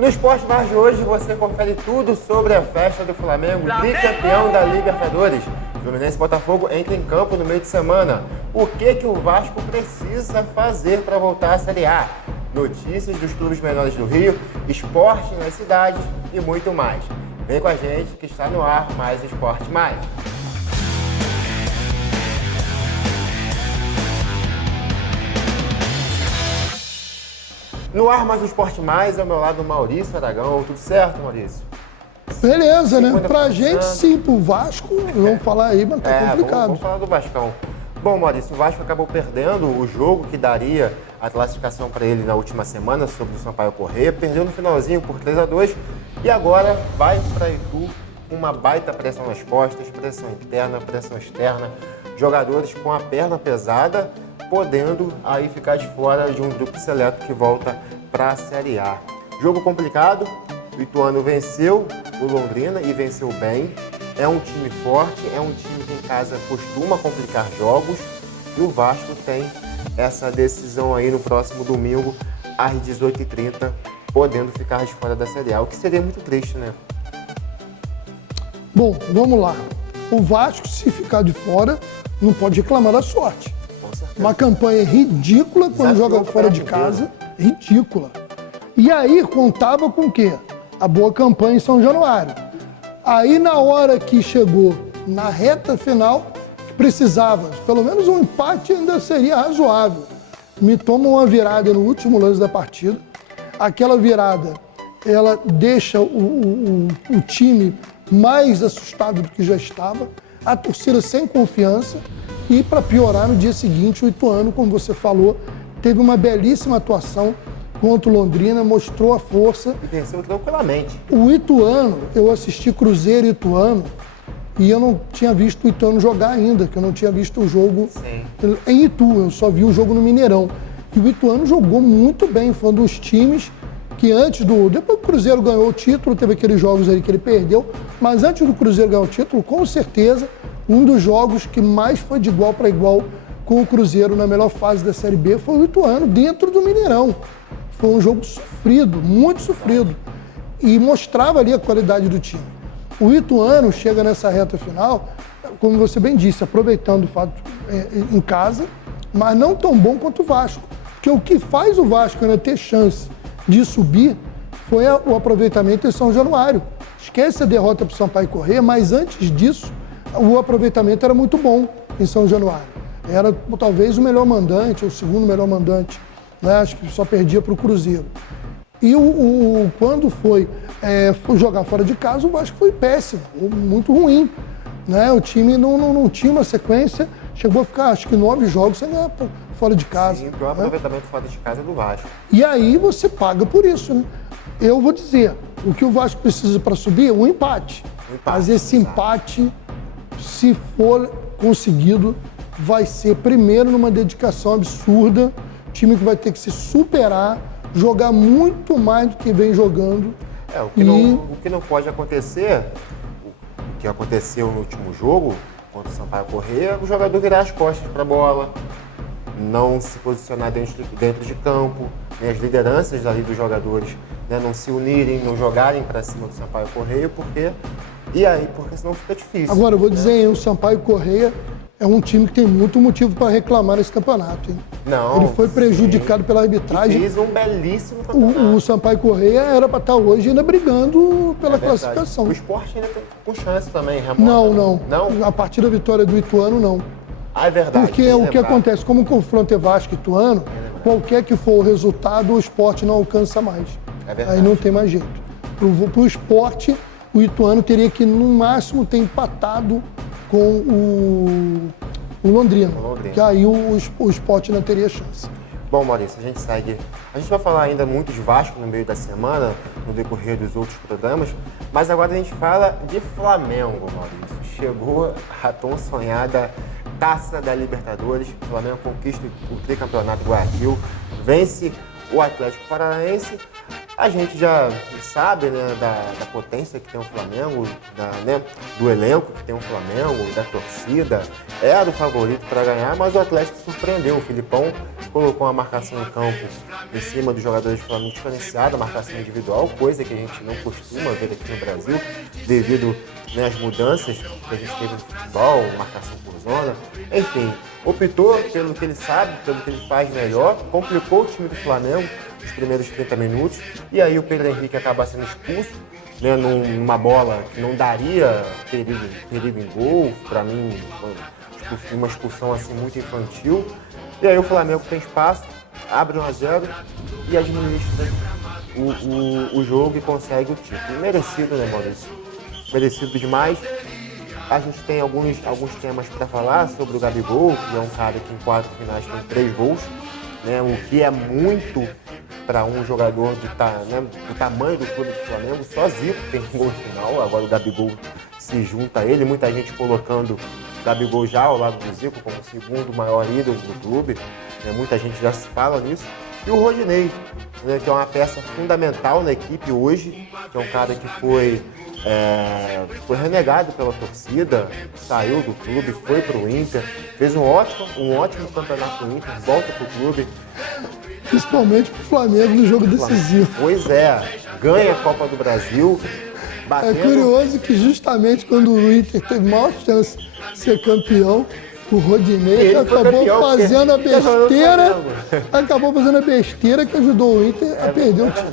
No Esporte Mais de hoje você confere tudo sobre a festa do Flamengo, tricampeão da Libertadores. Fluminense e Botafogo entra em campo no meio de semana. O que o Vasco precisa fazer para voltar à Série A? Notícias dos clubes menores do Rio, esporte nas cidades e muito mais. Vem com a gente que está no ar mais Esporte Mais. No ar mais o Esporte Mais, ao meu lado Maurício Aragão. Tudo certo, Maurício? Beleza, né? Pra gente sim, pro Vasco, vamos falar aí, mas tá complicado. Vamos falar do Vascão. Bom, Maurício, o Vasco acabou perdendo o jogo que daria a classificação para ele na última semana sobre o Sampaio Corrêa. Perdeu no finalzinho por 3-2 e agora vai para Itu com uma baita pressão nas costas, pressão interna, pressão externa. Jogadores com a perna pesada, podendo aí ficar de fora de um grupo seleto que volta para a Série A. Jogo complicado, o Ituano venceu o Londrina e venceu bem. É um time forte, é um time que em casa costuma complicar jogos e o Vasco tem essa decisão aí no próximo domingo às 18h30, podendo ficar de fora da Série A, o que seria muito triste, né? Bom, vamos lá. O Vasco, se ficar de fora, não pode reclamar da sorte. Uma campanha ridícula quando joga fora de casa. Ridícula. E aí contava com o quê? A boa campanha em São Januário. Aí na hora que chegou na reta final, precisava, pelo menos um empate ainda seria razoável. Me toma uma virada no último lance da partida. Aquela virada, ela deixa o time mais assustado do que já estava. A torcida sem confiança. E para piorar, no dia seguinte, o Ituano, como você falou, teve uma belíssima atuação contra o Londrina, mostrou a força. E venceu tranquilamente. O Ituano, eu assisti Cruzeiro e Ituano e eu não tinha visto o Ituano jogar ainda, que eu não tinha visto o jogo em Itu, eu só vi o jogo no Mineirão. E o Ituano jogou muito bem, foi um dos times que depois que o Cruzeiro ganhou o título, teve aqueles jogos ali que ele perdeu, mas antes do Cruzeiro ganhar o título, com certeza, um dos jogos que mais foi de igual para igual com o Cruzeiro na melhor fase da Série B foi o Ituano, dentro do Mineirão. Foi um jogo sofrido, muito sofrido. E mostrava ali a qualidade do time. O Ituano chega nessa reta final, como você bem disse, aproveitando o fato em casa, mas não tão bom quanto o Vasco. Porque o que faz o Vasco ainda ter chance de subir foi o aproveitamento em São Januário. Esquece a derrota para o Sampaio Corrêa, mas antes disso, o aproveitamento era muito bom em São Januário. Era talvez o melhor mandante, ou o segundo melhor mandante. Né? Acho que só perdia para o Cruzeiro. E quando foi jogar fora de casa, o Vasco foi péssimo, muito ruim. Né? O time não tinha uma sequência, chegou a ficar acho que 9 jogos sem ganhar fora de casa. Sim, o aproveitamento fora de casa é do Vasco. E aí você paga por isso, né? Eu vou dizer, o que o Vasco precisa para subir é um empate. Mas esse empate, se for conseguido, vai ser primeiro numa dedicação absurda, time que vai ter que se superar, jogar muito mais do que vem jogando. O que não pode acontecer, o que aconteceu no último jogo, contra o Sampaio Corrêa, o jogador virar as costas para a bola, não se posicionar dentro de campo, né, as lideranças ali dos jogadores, né, não se unirem, não jogarem para cima do Sampaio Corrêa, porque senão fica difícil. Agora, eu vou dizer, o Sampaio Corrêa é um time que tem muito motivo para reclamar nesse campeonato. Hein? Não, ele foi prejudicado pela arbitragem. E fez um belíssimo campeonato. O Sampaio Corrêa era para estar hoje ainda brigando pela classificação. O Sport ainda tem com chance também, remota. Não. A partir da vitória do Ituano, não. Ah, é verdade. Porque o que acontece, como o confronto é Vasco e Ituano, qualquer que for o resultado, o Sport não alcança mais. É verdade. Aí não tem mais jeito. Pro Sport, o Ituano teria que, no máximo, ter empatado com o Londrina. Que aí o Sport não teria chance. Bom, Maurício, a gente segue. A gente vai falar ainda muito de Vasco no meio da semana, no decorrer dos outros programas, mas agora a gente fala de Flamengo, Maurício. Chegou a tão sonhada Taça da Libertadores, o Flamengo conquista o tricampeonato Guayaquil, vence o Atlético Paranaense. A gente já sabe, né, da potência que tem o Flamengo, do elenco que tem o Flamengo, da torcida. Era o favorito para ganhar, mas o Atlético surpreendeu. O Filipão colocou uma marcação em campo em cima dos jogadores do Flamengo diferenciada, marcação individual, coisa que a gente não costuma ver aqui no Brasil, devido, né, às mudanças que a gente teve no futebol, marcação por zona. Enfim, optou pelo que ele sabe, pelo que ele faz melhor, complicou o time do Flamengo nos primeiros 30 minutos, e aí o Pedro Henrique acaba sendo expulso, né, numa bola que não daria perigo em gol, para mim, uma expulsão assim muito infantil. E aí o Flamengo tem espaço, abre 1-0 e administra o jogo e consegue o título. Merecido, né, Maurício? Merecido demais. A gente tem alguns temas para falar sobre o Gabigol, que é um cara que em 4 finais tem 3 gols, né, o que é muito para um jogador do tamanho do clube do Flamengo. Só Zico tem gol no final, agora o Gabigol se junta a ele, muita gente colocando o Gabigol já ao lado do Zico como o segundo maior ídolo do clube, né? Muita gente já se fala nisso. E o Rodinei, né, que é uma peça fundamental na equipe hoje, que é um cara que foi renegado pela torcida, saiu do clube, foi para o Inter, fez um ótimo campeonato no Inter, volta para o clube. Principalmente para o Flamengo no jogo decisivo. Pois é, ganha a Copa do Brasil. Batendo... É curioso que justamente quando o Inter teve maior chance de ser campeão, o Rodinei acabou fazendo a besteira que ajudou o Inter a perder o time.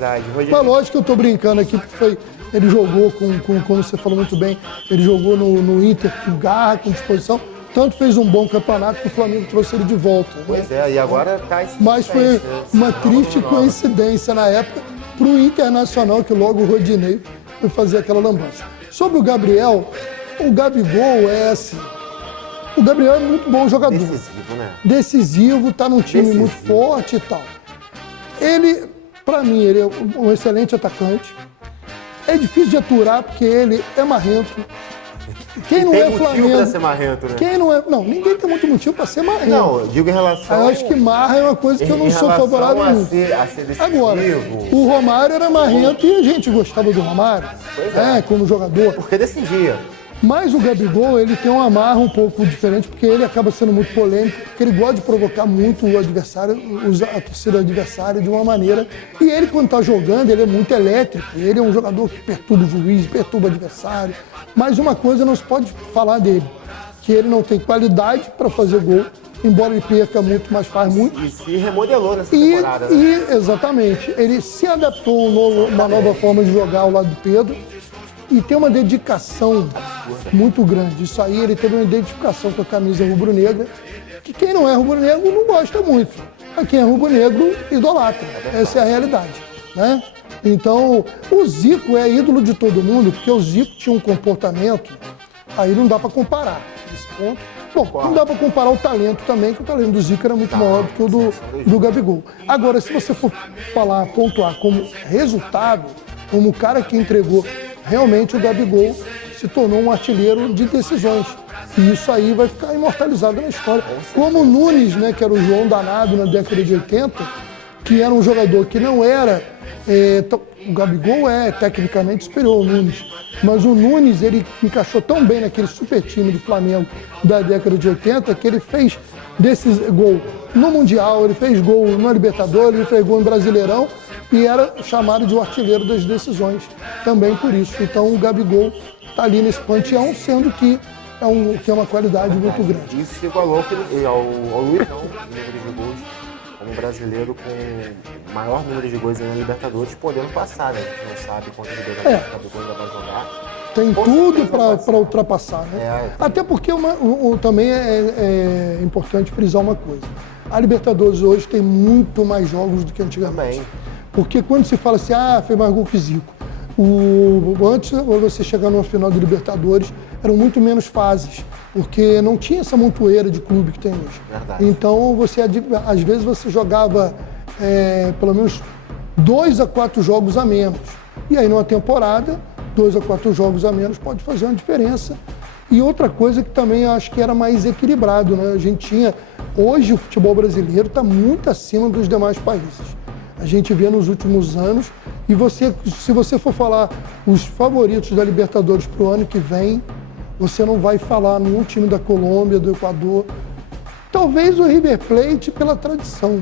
Mas lógico que eu estou brincando aqui, porque ele jogou como você falou muito bem, ele jogou no Inter com garra, com disposição. Tanto fez um bom campeonato que o Flamengo trouxe ele de volta. Pois é, e agora tá esse. Mas foi uma triste coincidência na época para o Internacional, que logo o Rodinei foi fazer aquela lambança. Sobre o Gabriel, o Gabigol é assim. O Gabriel é muito bom jogador. Decisivo, né? Decisivo, tá num time muito forte e tal. Ele, para mim, ele é um excelente atacante. É difícil de aturar porque ele é marrento. Quem não é Flamengo? Pra ser marrento, né? Quem não é? Não, ninguém tem muito motivo para ser marrento. Não, eu digo em relação. Eu acho que marra é uma coisa que eu não sou favorável a ser decisivo. Agora, o Romário era marrento e a gente gostava do Romário, como jogador. Porque decidia. Mas o Gabigol, ele tem uma marra um pouco diferente, porque ele acaba sendo muito polêmico, porque ele gosta de provocar muito o adversário, a torcida adversária de uma maneira. E ele, quando está jogando, ele é muito elétrico. Ele é um jogador que perturba o juiz, perturba o adversário. Mas uma coisa não se pode falar dele, que ele não tem qualidade para fazer gol, embora ele perca muito, mas faz muito. E se remodelou nessa temporada. Exatamente. Ele se adaptou a uma nova forma de jogar ao lado do Pedro. E tem uma dedicação muito grande. Isso aí, ele teve uma identificação com a camisa rubro-negra, que quem não é rubro-negro não gosta muito. Mas quem é rubro-negro, idolatra. Essa é a realidade, né? Então, o Zico é ídolo de todo mundo, porque o Zico tinha um comportamento, aí não dá para comparar nesse ponto. Bom, não dá para comparar o talento também, que o talento do Zico era muito maior do que o do Gabigol. Agora, se você for pontuar como resultado, como o cara que entregou, realmente o Gabigol se tornou um artilheiro de decisões. E isso aí vai ficar imortalizado na história. Como o Nunes, né, que era o João Danado na década de 80, que era um jogador que não era... o Gabigol é tecnicamente superior ao Nunes, mas o Nunes, ele encaixou tão bem naquele super time do Flamengo da década de 80, que ele fez gol no Mundial, ele fez gol no Libertadores, ele fez gol no Brasileirão, e era chamado de o artilheiro das decisões, também por isso. Então o Gabigol está ali nesse panteão, sendo que é uma qualidade muito grande. Isso igualou ao Luizão, número de gols, como brasileiro com o maior número de gols na Libertadores, podendo passar, né? A gente não sabe quantos gols o Gabigol ainda vai jogar. Tem tudo para ultrapassar, né? Até porque também é importante frisar uma coisa. A Libertadores hoje tem muito mais jogos do que antigamente. Também. Porque quando se fala assim, fez mais gol que Zico. Antes, você chegar numa final de Libertadores, eram muito menos fases, porque não tinha essa montoeira de clube que tem hoje. Verdade. Então, às vezes você jogava pelo menos 2 a 4 jogos a menos. E aí, numa temporada, 2 a 4 jogos a menos pode fazer uma diferença. E outra coisa que também eu acho que era mais equilibrado, né? A gente tinha... Hoje, o futebol brasileiro está muito acima dos demais países. A gente vê nos últimos anos, e se você for falar os favoritos da Libertadores para o ano que vem, você não vai falar nenhum time da Colômbia, do Equador. Talvez o River Plate pela tradição,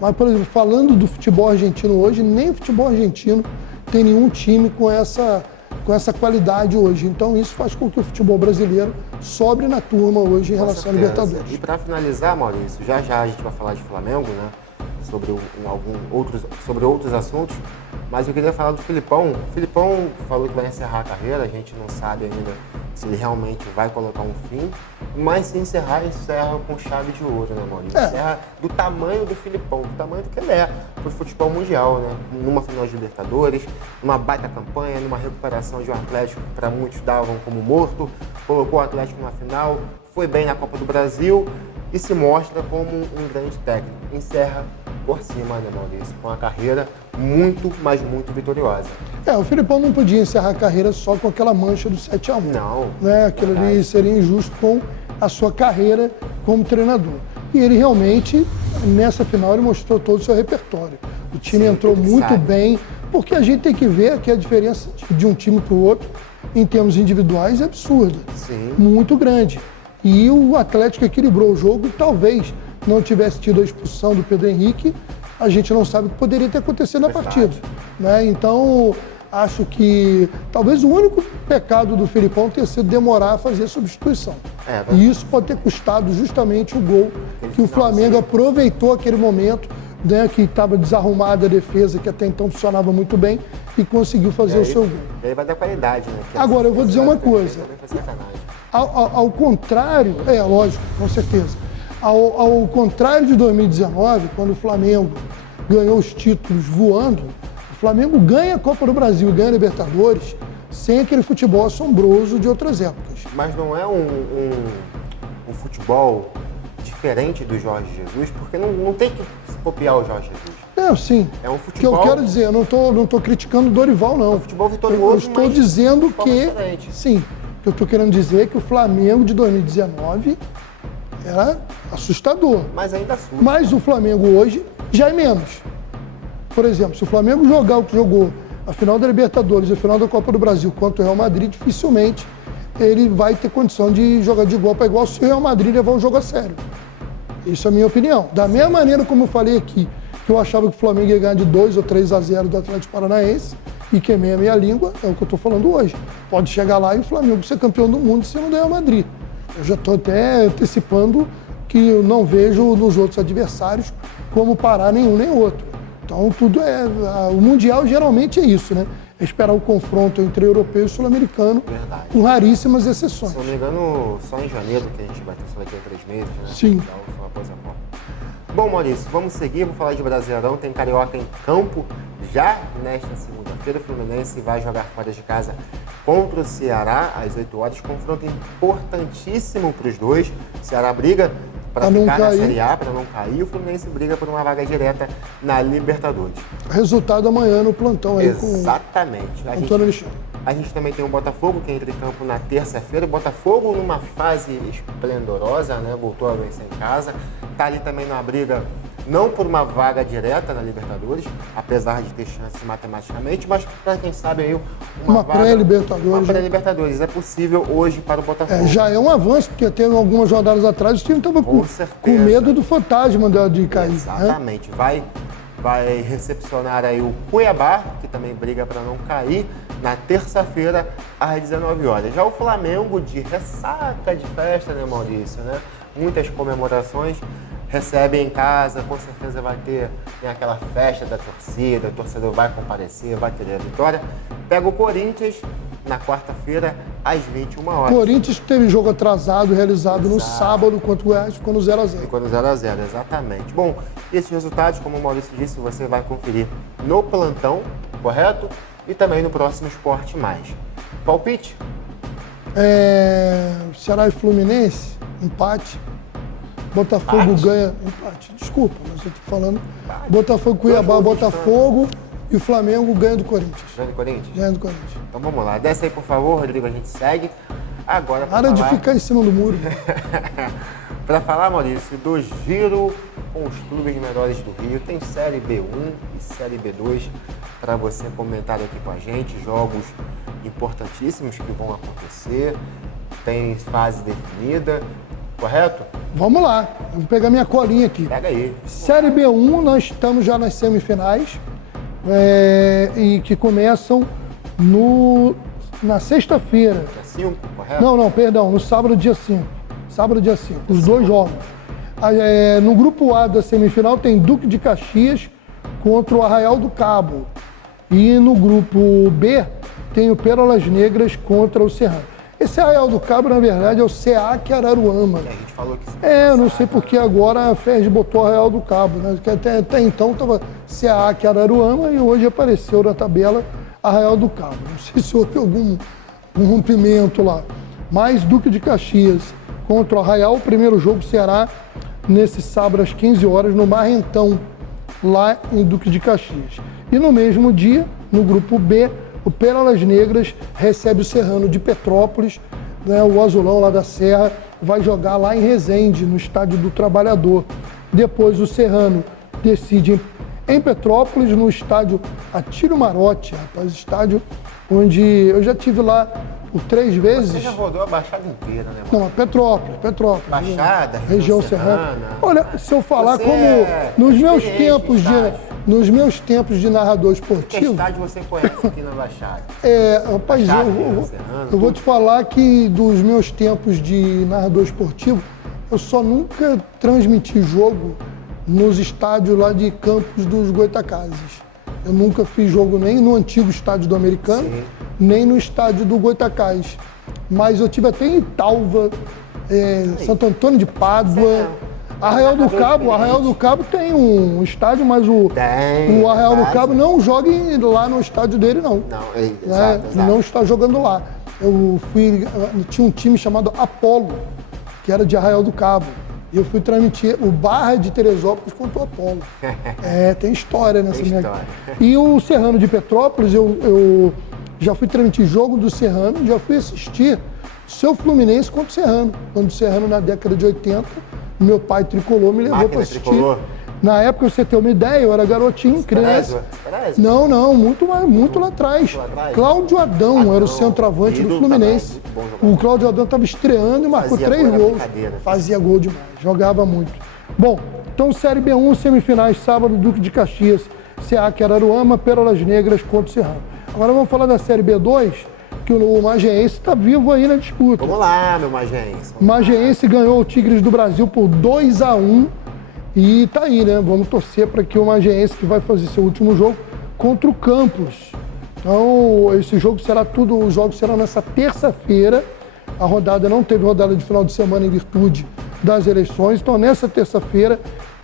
Mas, por exemplo, falando do futebol argentino hoje, nem o futebol argentino tem nenhum time com essa qualidade hoje. Então isso faz com que o futebol brasileiro sobre na turma hoje em relação à Libertadores. E para finalizar, Maurício, já a gente vai falar de Flamengo, né? Sobre outros assuntos, mas eu queria falar do Filipão. O Filipão falou que vai encerrar a carreira, a gente não sabe ainda se ele realmente vai colocar um fim, mas se encerra com chave de ouro, né, Maurício? Encerra do tamanho do Filipão, do tamanho do que ele é pro futebol mundial, né? Numa final de Libertadores, numa baita campanha, numa recuperação de um Atlético que para muitos davam como morto, colocou o Atlético na final, foi bem na Copa do Brasil e se mostra como um grande técnico. Encerra por cima, né, Maurício? Com a carreira muito, mas muito vitoriosa. O Filipão não podia encerrar a carreira só com aquela mancha do 7-1. Não. Né? Aquilo ali seria injusto com a sua carreira como treinador. E ele realmente, nessa final, ele mostrou todo o seu repertório. O time entrou muito bem, porque a gente tem que ver que a diferença de um time para o outro, em termos individuais, é absurda. Sim. Muito grande. E o Atlético equilibrou o jogo e talvez não tivesse tido a expulsão do Pedro Henrique, a gente não sabe o que poderia ter acontecido na partida. Né? Então, acho que talvez o único pecado do Filipão tenha sido demorar a fazer a substituição. E isso pode ter custado justamente o gol que o Flamengo aproveitou aquele momento, né, que estava desarrumada a defesa, que até então funcionava muito bem, e conseguiu fazer o seu gol. E aí vai dar qualidade, né? Agora, eu vou dizer uma coisa. Ao contrário, lógico, com certeza. Ao contrário de 2019, quando o Flamengo ganhou os títulos voando, o Flamengo ganha a Copa do Brasil e ganha a Libertadores sem aquele futebol assombroso de outras épocas. Mas não é um futebol diferente do Jorge Jesus, porque não tem que copiar o Jorge Jesus. Sim. É um futebol... O que eu quero dizer, eu não estou criticando o Dorival, não. É um futebol vitorioso, eu estou dizendo que... diferente. Sim. O que eu estou querendo dizer é que o Flamengo de 2019 era assustador. Mas ainda assusta. Mas o Flamengo hoje já é menos. Por exemplo, se o Flamengo jogar o que jogou a final da Libertadores e a final da Copa do Brasil contra o Real Madrid, dificilmente ele vai ter condição de jogar de igual para igual se o Real Madrid levar o jogo a sério. Isso é a minha opinião. Da mesma maneira como eu falei aqui, que eu achava que o Flamengo ia ganhar de 2 ou 3-0 do Atlético Paranaense e queimei a minha língua, é o que eu estou falando hoje. Pode chegar lá e o Flamengo ser campeão do mundo se não der o Madrid. Eu já estou até antecipando que eu não vejo nos outros adversários como parar nenhum nem outro. Então, o Mundial geralmente é isso, né? É esperar o confronto entre europeu e sul-americano, com raríssimas exceções. Se não me engano, só em janeiro que a gente vai ter isso daqui a 3 meses, né? Sim. Então, foi uma coisa boa. Bom, Maurício, vamos seguir, vou falar de Brasileirão. Tem Carioca em campo já nesta segunda-feira. O Fluminense vai jogar fora de casa contra o Ceará às 8 horas. Confronto importantíssimo para os dois. O Ceará briga para ficar na Série A, para não cair. O Fluminense briga por uma vaga direta na Libertadores. Resultado amanhã no plantão aí Exatamente. com Antônio Alexandre. A gente também tem o Botafogo, que entra em campo na terça-feira. O Botafogo numa fase esplendorosa, né? Voltou a vencer em casa. Está ali também na briga, não por uma vaga direta na Libertadores, apesar de ter chances matematicamente, mas para quem sabe aí uma pré-Libertadores. Uma pré-Libertadores. É possível hoje para o Botafogo. Já é um avanço, porque até algumas rodadas atrás o time estava com medo do fantasma de cair. Exatamente. Né? Vai recepcionar aí o Cuiabá, que também briga para não cair, na terça-feira, às 19 horas. Já o Flamengo, de ressaca de festa, né, Maurício? Né? Muitas comemorações, recebe em casa, com certeza vai ter aquela festa da torcida, o torcedor vai comparecer, vai querer a vitória. Pega o Corinthians na quarta-feira, às 21 horas. O Corinthians teve jogo atrasado, realizado no sábado contra o Goiás, ficou no 0-0. Ficou no 0-0, exatamente. Bom, esses resultados, como o Maurício disse, você vai conferir no plantão, correto? E também no próximo Esporte Mais. Palpite? Ceará e Fluminense, empate. Botafogo ganha, empate. Desculpa, mas eu tô falando. Empate. Botafogo, Cuiabá, Botafogo e o Flamengo ganha do Corinthians. Ganha do Corinthians? Ganha do Corinthians. Então vamos lá, desce aí por favor, Rodrigo, a gente segue. Agora para de ficar em cima do muro. Para falar, Maurício, do giro com os clubes menores do Rio, tem Série B1 e Série B2 para você comentar aqui com a gente, jogos importantíssimos que vão acontecer, tem fase definida, correto? Vamos lá, vou pegar minha colinha aqui. Pega aí. Série B1, nós estamos já nas semifinais, e que começam na sexta-feira. Dia 5, correto? Não, perdão, no sábado, dia 5. Sábado, dia 5, os dois jogos. No grupo A da semifinal tem Duque de Caxias contra o Arraial do Cabo. E no grupo B tem o Pérolas Negras contra o Serrano. Esse Arraial do Cabo, na verdade, é o SEAC Araruama. A gente falou que... Eu não sei porque agora a FERJ botou Arraial do Cabo, né? Porque até então estava SEAC Araruama e hoje apareceu na tabela Arraial do Cabo. Não sei se houve algum rompimento lá. Mas Duque de Caxias contra o Arraial, o primeiro jogo será nesse sábado às 15 horas no Marrentão, lá em Duque de Caxias. E no mesmo dia, no grupo B, o Pérolas Negras recebe o Serrano de Petrópolis, né, o Azulão lá da Serra, vai jogar lá em Resende, no Estádio do Trabalhador. Depois o Serrano decide em Petrópolis, no estádio Atílio Marotti, rapaz, estádio onde eu já tive lá por 3 vezes. Você já rodou a Baixada inteira, né? Não, Petrópolis. Baixada, região serrana. Olha, se eu falar Você como nos meus tempos de narrador Que esportivo, estádio você conhece aqui na Baixada? rapaz, Baixada, eu vou te falar que dos meus tempos de narrador esportivo, eu só nunca transmiti jogo nos estádios lá de Campos dos Goitacazes. Eu nunca fiz jogo nem no antigo estádio do Americano, nem no estádio do Goitacazes. Mas eu tive até em Italva, Santo Antônio de Pádua, Arraial do Cabo tem um estádio, mas o Arraial do Cabo não joga lá no estádio dele, não. Exato. Não está jogando lá. Tinha um time chamado Apolo, que era de Arraial do Cabo. E eu fui transmitir o Barra de Teresópolis contra o Apolo. Tem história nessa minha... E o Serrano de Petrópolis, eu já fui transmitir jogo do Serrano, já fui assistir o seu Fluminense contra o Serrano. Quando o Serrano, na década de 80, meu pai tricolor me levou para assistir. Tricolor. Na época, você ter uma ideia, eu era garotinho, criança. Não, muito lá atrás. Cláudio Adão era o centroavante do Fluminense. O Cláudio Adão estava estreando e marcou 3 gols. Fazia gol demais, jogava muito. Bom, então Série B1, semifinais, sábado, Duque de Caxias, SEAC Araruama, Pérolas Negras contra o Serrano. Agora vamos falar da Série B2, que o Mageense está vivo aí na disputa. Vamos lá, meu Mageense. O Mageense ganhou o Tigres do Brasil por 2-1. E tá aí, né? Vamos torcer para que o Mageense, que vai fazer seu último jogo, contra o Campos. Então, esse jogo os jogos serão nessa terça-feira. A rodada não teve rodada de final de semana em virtude das eleições. Então, nessa terça-feira,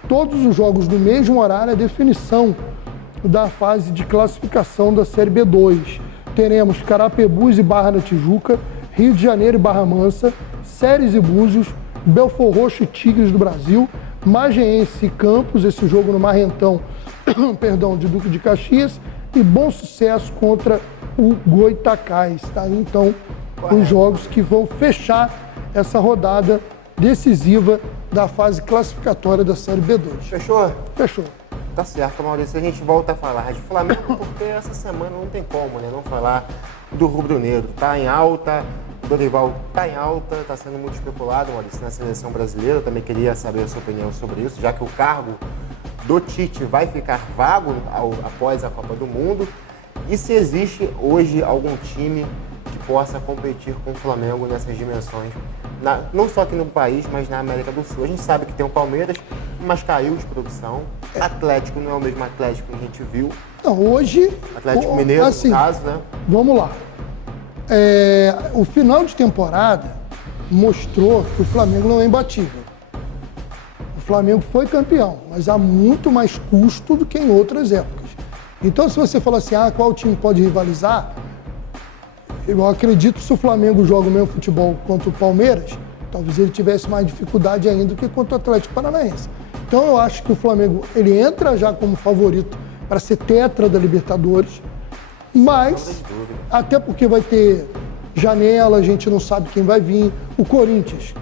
todos os jogos no mesmo horário, a definição da fase de classificação da Série B2. Teremos Carapebus e Barra da Tijuca, Rio de Janeiro e Barra Mansa, Séries e Búzios, Belfor Roxo e Tigres do Brasil, Mageense e Campos, esse jogo no Marrentão, de Duque de Caxias, e Bom Sucesso contra o Goitacás, tá? Então, os jogos que vão fechar essa rodada decisiva da fase classificatória da Série B2. Fechou? Fechou. Tá certo, Maurício. A gente volta a falar de Flamengo, porque essa semana não tem como, né? Não falar do rubro-negro. Tá em alta, o Dorival tá em alta, tá sendo muito especulado, Maurício, na seleção brasileira. Eu também queria saber a sua opinião sobre isso, já que o cargo do Tite vai ficar vago após a Copa do Mundo. E se existe hoje algum time que possa competir com o Flamengo nessas dimensões, não só aqui no país, mas na América do Sul. A gente sabe que tem o Palmeiras, mas caiu de produção. Atlético não é o mesmo Atlético que a gente viu. Não, hoje... Atlético Mineiro, assim, no caso, né? Vamos lá. O final de temporada mostrou que o Flamengo não é imbatível. O Flamengo foi campeão, mas há muito mais custo do que em outras épocas. Então, se você falar assim, qual time pode rivalizar, eu acredito que se o Flamengo joga o mesmo futebol contra o Palmeiras, talvez ele tivesse mais dificuldade ainda do que contra o Atlético Paranaense. Então, eu acho que o Flamengo, ele entra já como favorito para ser tetra da Libertadores, mas, até porque vai ter janela, a gente não sabe quem vai vir. O Corinthians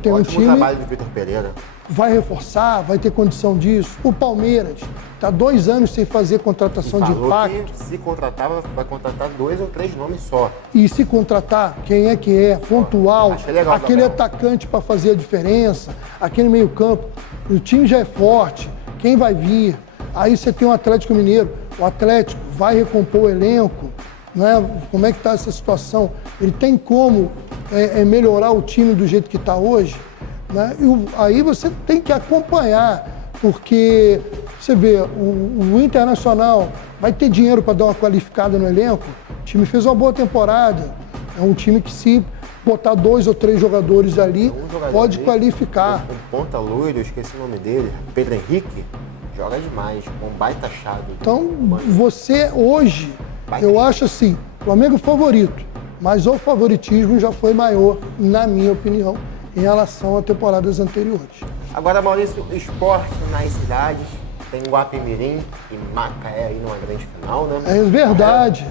tem um time... trabalho do Vitor Pereira. vai reforçar, vai ter condição disso. O Palmeiras está 2 anos sem fazer contratação de impacto. Que se contratar, vai contratar 2 ou 3 nomes só. E se contratar, quem é, pontual, legal, aquele atacante para fazer a diferença, aquele meio campo. O time já é forte, quem vai vir? Aí você tem o Atlético Mineiro, o Atlético vai recompor o elenco, né? Como é que está essa situação? Ele tem como melhorar o time do jeito que está hoje? Né? Aí você tem que acompanhar, porque você vê, o Internacional vai ter dinheiro para dar uma qualificada no elenco. O time fez uma boa temporada. É um time que, se botar 2 ou 3 jogadores ali, pode qualificar. Um ponta loiro, eu esqueci o nome dele, Pedro Henrique, joga demais, um baita achado. Então, você hoje, eu acho assim, Flamengo favorito, mas o favoritismo já foi maior, na minha opinião, em relação a temporadas anteriores. Agora, Maurício, esporte nas cidades, tem Guapimirim e Macaé aí numa grande final, né? É verdade.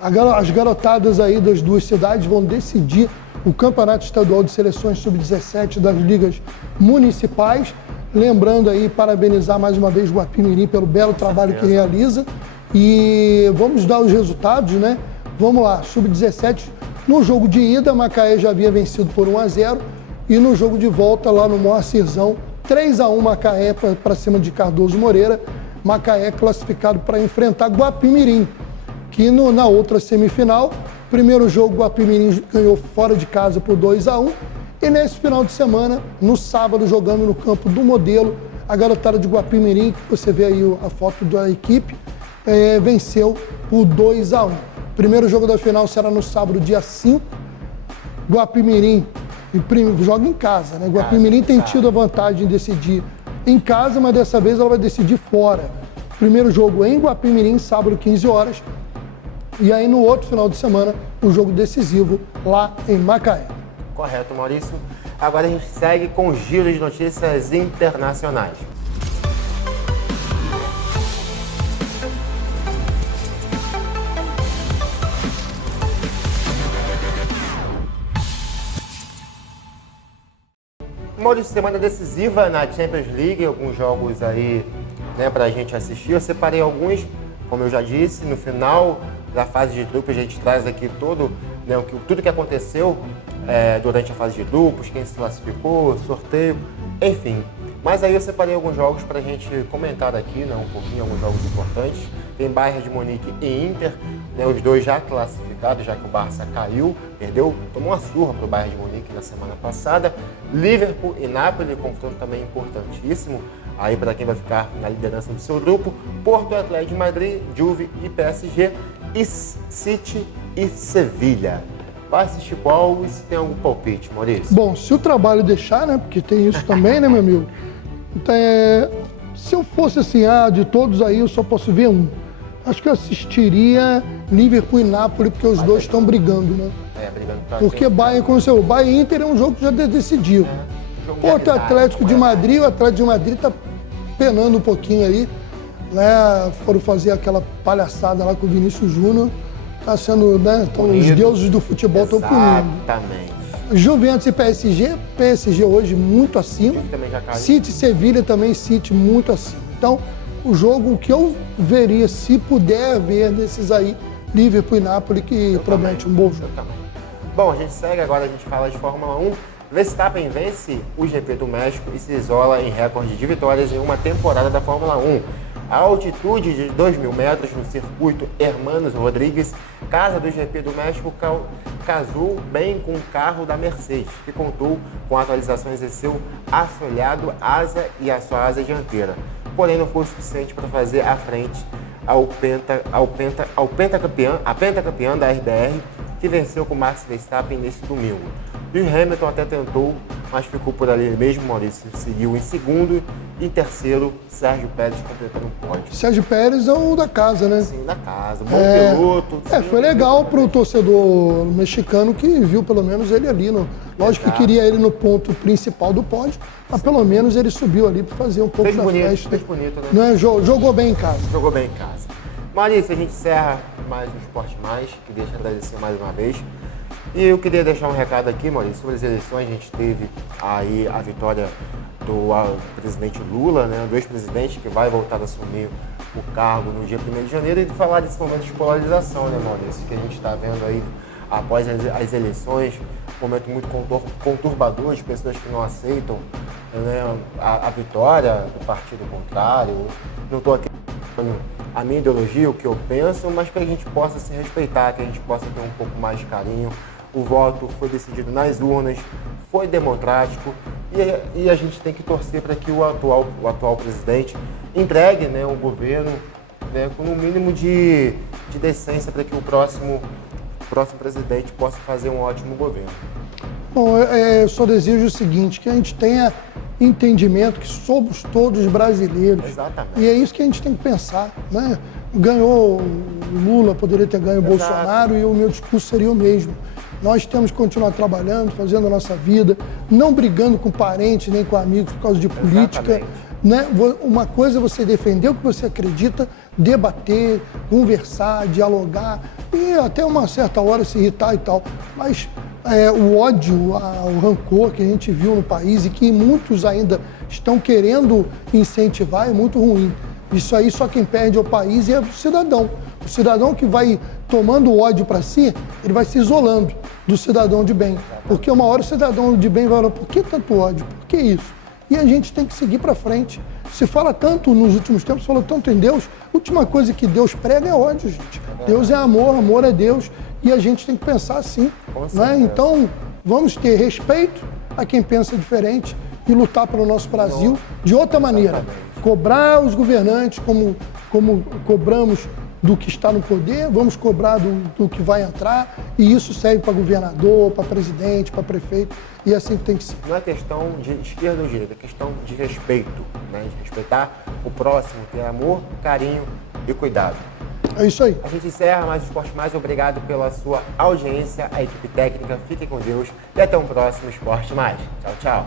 As garotadas aí das 2 cidades vão decidir o Campeonato Estadual de Seleções Sub-17 das ligas municipais. Lembrando aí, parabenizar mais uma vez o Guapimirim pelo belo trabalho que realiza. E vamos dar os resultados, né? Vamos lá, Sub-17, no jogo de ida, Macaé já havia vencido por 1-0. E no jogo de volta, lá no Moacirzão, 3-1 Macaé para cima de Cardoso Moreira. Macaé classificado para enfrentar Guapimirim, que na outra semifinal, primeiro jogo, Guapimirim ganhou fora de casa por 2-1. E nesse final de semana, no sábado, jogando no campo do Modelo, a garotada de Guapimirim, que você vê aí a foto da equipe, venceu por 2-1. Primeiro jogo da final será no sábado, dia 5. Guapimirim joga em casa, né? Guapimirim tem tido a vantagem de decidir em casa, mas dessa vez ela vai decidir fora. Primeiro jogo em Guapimirim, sábado, 15 horas. E aí no outro final de semana, o jogo decisivo lá em Macaé. Correto, Maurício. Agora a gente segue com o giro de notícias internacionais. Maurício, semana decisiva na Champions League, alguns jogos aí, né, pra gente assistir. Eu separei alguns, como eu já disse, no final da fase de grupos a gente traz aqui tudo que aconteceu durante a fase de grupos, quem se classificou, sorteio, enfim. Mas aí eu separei alguns jogos pra gente comentar aqui, né, um pouquinho, alguns jogos importantes. Tem Bayern de Munique e Inter, né, os dois já classificados, já que o Barça caiu, tomou uma surra pro Bayern de Munique na semana passada. Liverpool e Napoli, confronto também importantíssimo, aí para quem vai ficar na liderança do seu grupo. Porto, Atlético de Madrid, Juve e PSG, e City e Sevilha. Vai assistir qual e se tem algum palpite, Maurício? Bom, se o trabalho deixar, né, porque tem isso também, né, meu amigo? Então, se eu fosse assim, de todos aí, eu só posso ver um. Acho que eu assistiria Liverpool e Napoli, porque os dois estão brigando, né? Brigando pra porque quem? Bayern, como você falou, Bayern e Inter é um jogo que já decidiu. Porto Atlético de Madrid, o Atlético de Madrid está penando um pouquinho aí, né? Foram fazer aquela palhaçada lá com o Vinícius Júnior. Está sendo, né? Então, os deuses do futebol estão punindo. Exatamente. Juventus e PSG hoje muito acima. Também já caiu. City e Sevilha também, City muito acima. Então, o jogo que eu veria, se puder ver desses aí, Liverpool e Napoli, que promete um bom jogo. Bom, a gente segue agora, a gente fala de Fórmula 1. Verstappen vence o GP do México e se isola em recorde de vitórias em uma temporada da Fórmula 1. A altitude de 2.000 metros no circuito Hermanos Rodrigues, casa do GP do México, casou bem com o carro da Mercedes, que contou com atualizações em seu assoalhado asa e a sua asa dianteira. Porém, não foi o suficiente para fazer a frente a pentacampeã da RBR, que venceu com Max Verstappen neste domingo. Lewis Hamilton até tentou, mas ficou por ali mesmo. Maurício seguiu em segundo e em terceiro, Sérgio Pérez completando o pódio. Sérgio Pérez é o da casa, né? Sim, da casa, bom piloto. Foi legal para o torcedor mexicano que viu pelo menos ele ali. Lógico que queria ele no ponto principal do pódio, mas pelo menos ele subiu ali para fazer um pouco da festa. Fez bonito, né? Não é, jogou bem em casa. Jogou bem em casa. Maurício, a gente encerra mais um Esporte Mais, que deixa eu agradecer mais uma vez. E eu queria deixar um recado aqui, Maurício, sobre as eleições. A gente teve aí a vitória do presidente Lula, né, do ex-presidente, que vai voltar a assumir o cargo no dia 1º de janeiro, e falar desse momento de polarização, né, Maurício, que a gente está vendo aí após as eleições, um momento muito conturbador, de pessoas que não aceitam, né, a vitória do partido contrário. Não estou aqui falando a minha ideologia, o que eu penso, mas que a gente possa se respeitar, que a gente possa ter um pouco mais de carinho. O voto foi decidido nas urnas, foi democrático, e a gente tem que torcer para que o atual presidente entregue, né, o governo, né, com um mínimo de decência, para que o próximo presidente possa fazer um ótimo governo. Bom, eu só desejo o seguinte, que a gente tenha entendimento que somos todos brasileiros. Exatamente. E é isso que a gente tem que pensar, né? Ganhou Lula, poderia ter ganho Bolsonaro, e o meu discurso seria o mesmo. Nós temos que continuar trabalhando, fazendo a nossa vida, não brigando com parentes nem com amigos por causa de política. Né? Uma coisa é você defender o que você acredita, debater, conversar, dialogar e até uma certa hora se irritar e tal. Mas o ódio, o rancor que a gente viu no país e que muitos ainda estão querendo incentivar é muito ruim. Isso aí só quem perde é o país e é o cidadão. O cidadão que vai tomando ódio para si, ele vai se isolando do cidadão de bem. Porque uma hora o cidadão de bem vai falar, por que tanto ódio? Por que isso? E a gente tem que seguir para frente. Se fala tanto nos últimos tempos, se fala tanto em Deus, a última coisa que Deus prega é ódio, gente. Deus é amor, amor é Deus, e a gente tem que pensar assim. Né? Então, vamos ter respeito a quem pensa diferente e lutar pelo nosso Brasil de outra maneira. Cobrar os governantes como cobramos do que está no poder, vamos cobrar do que vai entrar, e isso serve para governador, para presidente, para prefeito, e é assim que tem que ser. Não é questão de esquerda ou direita, é questão de respeito, né? De respeitar o próximo, ter amor, carinho e cuidado. É isso aí. A gente encerra mais o Esporte Mais. Obrigado pela sua audiência, a equipe técnica. Fiquem com Deus e até um próximo Esporte Mais. Tchau, tchau.